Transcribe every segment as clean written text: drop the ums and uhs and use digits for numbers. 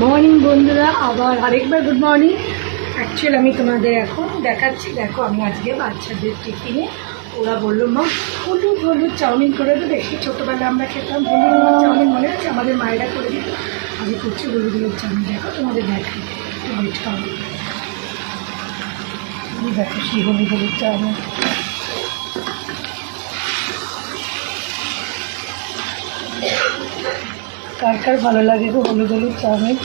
Morning বন্ধুরা, আবার আরেকবার গুড মর্নিং। অ্যাকচুয়ালি আমি তোমাদের এখন দেখাচ্ছি, দেখো আমি আজকে বাচ্চাদের টিফিনে ওরা বললো মা হলুদ হলুদ চাউমিন করে দেবে। সেই ছোটোবেলায় আমরা খেতাম হলুদ হলুদ চাউমিন, মনে আছে আমাদের মায়েরা করে দিত। আমি করছি হলুদ হলুদ চাউমিন, দেখো তোমাদের দেখাই, একটু ওয়েট করো। দেখো সেই হলুদ হলুদ চাউমিন, কার কার ভালো লাগে গো হলুদ হলুদ চাউমিন।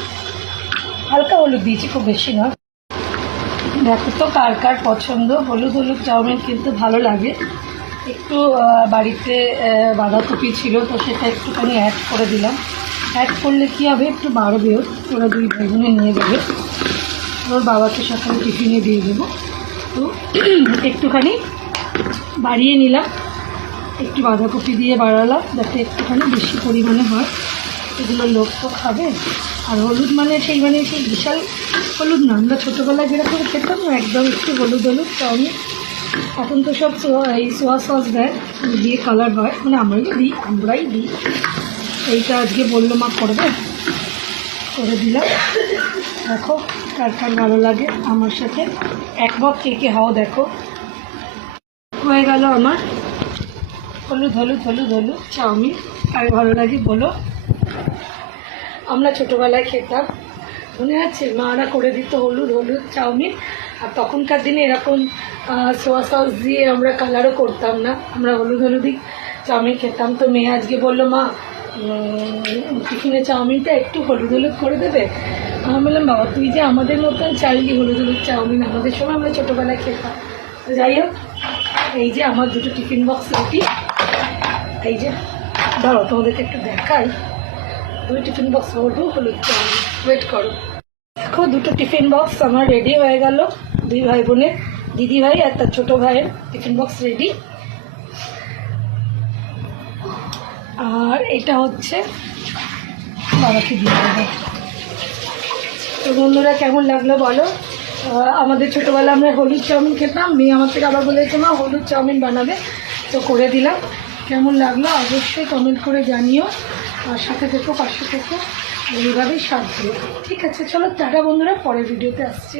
হালকা হলুদ দিয়েছি, খুব বেশি না। দেখো তো কার কার পছন্দ হলুদ হলুদ চাউমিন, কিন্তু ভালো লাগে। একটু বাড়িতে বাঁধাকপি ছিল, তো সেটা একটুখানি অ্যাড করে দিলাম। অ্যাড করলে কী হবে, একটু বাড়বেও। ওরা দুই ভাই বোনে নিয়ে যাবে, ওর বাবাকে সকালে টিফিনে দিয়ে দেবো। তো একটুখানি বাড়িয়ে নিলাম, একটু বাঁধাকপি দিয়ে বাড়ালাম যাতে একটুখানি বেশি পরিমাণে হয়। এগুলো লোক তো খাবে। আর হলুদ মানে সেই বিশাল হলুদ না, আমরা ছোটোবেলায় যেরকম খেতাম না, একদম একটু হলুদ হলুদ চাউমিন। এখন তো সব এই সোয়া সস দেয়, দিয়ে কালার হয়, মানে আমরাই দিই। এইটা আজকে বললো মা করবে, করে দিলাম। দেখো কার কার ভালো লাগে, আমার সাথে একমত কে কে হও। দেখো হয়ে গেল আমার হলুদ হলুদ হলুদ হলুদ চাউমিন। আর ভালো লাগে বলো? আমরা ছোটোবেলায় খেতাম, মনে আছে মারা করে দিত হলুদ হলুদ চাউমিন। আর তখনকার দিনে এরকম সোয়া সস দিয়ে আমরা কালারও করতাম না, আমরা হলুদ হলুদই চাউমিন খেতাম। তো মেয়ে আজকে বললো মা টিফিনে চাউমিনটা একটু হলুদ হলুদ করে দেবে। আমি বললাম বাবা তুই যে আমাদের মতন চাইলি হলুদ হলুদ চাউমিন, আমাদের সময় আমরা ছোটোবেলায় খেতাম। তো যাই হোক, এই যে আমার দুটো টিফিন বক্স রেডি। এই যে দাঁড়াও তোমাদেরকে একটু দেখাই, দুই টিফিন বক্স ভরবো হলুদ চাউমিন, ওয়েট করো। দেখো দুটো টিফিন বক্স আমার রেডি হয়ে গেল, দুই ভাই বোনের, দিদি ভাই আর তার ছোটো ভাইয়ের টিফিন বক্স রেডি। আর এটা হচ্ছে বাবাকে দিয়ে দেবো। তো বন্ধুরা কেমন লাগলো বলো? আমাদের ছোটোবেলা আমরা হলুদ চাউমিন খেতাম, মেয়ে আমার থেকে আবার বলেছে মা হলুদ চাউমিন বানাবে, তো করে দিলাম। কেমন লাগলো অবশ্যই কমেন্ট করে জানিও, আর সাথে থেকো, পাশে থেকো, এইভাবেই সাথ দিও। ঠিক আছে, চলো টাটা বন্ধুরা, পরের ভিডিওতে আসছে।